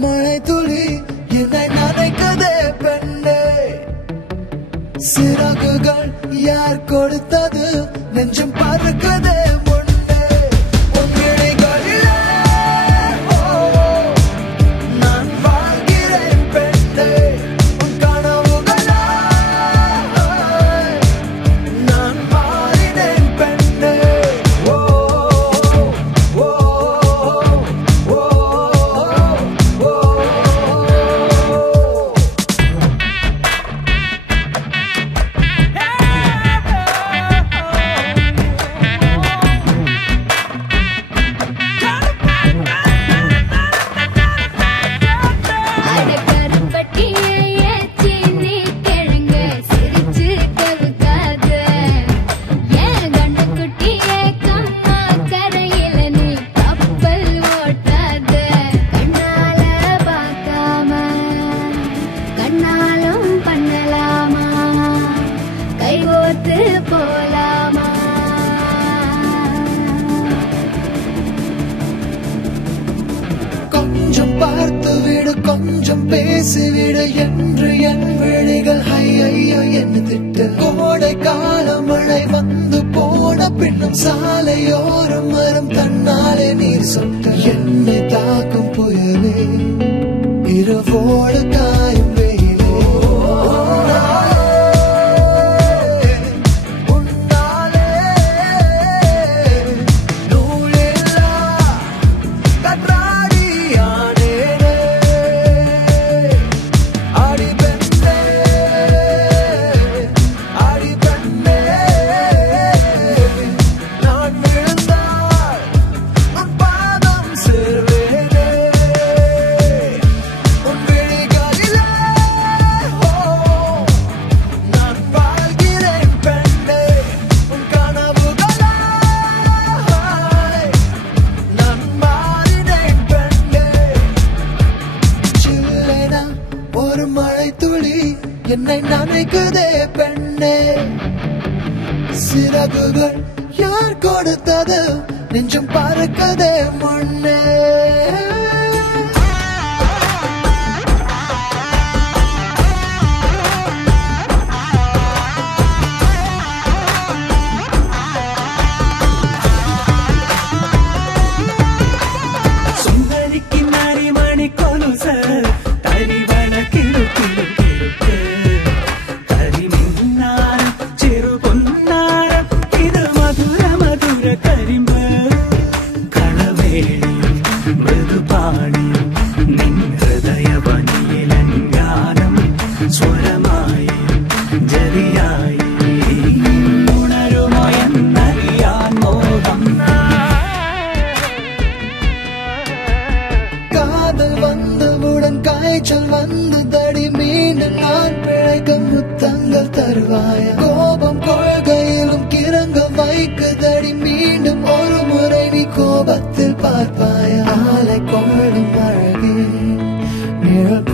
மழை துளி என்னை நனைக்குதே பெண்ணே சிறகுகள் யார் கொடுத்தது நெஞ்சம் பறக்குதே முன்னே உன் விழிகளிலே நான் வாழ்கிறேன் பெண்ணே உன் கனவுகளா நான் மாறினேன் பெண்ணே கொஞ்சம் பார்த்து விடு கொஞ்சம் பேசிவிடு என்று என் விழிகள் ஐயோ என்ன திட்டு கோடை கால மழை வந்து போன பின்னும் சாலையோரம் மரம் தன்னாலே நீர் சொட்டு என்னை தாக்கும் புயலே இரவோடு காயும் வெயிலே ஒரு மழை துளி என்னை நனைக்குதே பெண்ணே சிறகுகள் யார் கொடுத்தது நெஞ்சம் பறக்குதே முன்னே காய்ச்சல் வந்து தடி மீண்டும் நான் பிழைக்க முத்தங்கள் தருவாய கோபம் கொள்கையிலும் கிறங்க வைக்க தடி மீண்டும் ஒரு முறை நீ கோபத்தில் பார்ப்பாய ஆலை கொள்ளும் அழகே நிழல்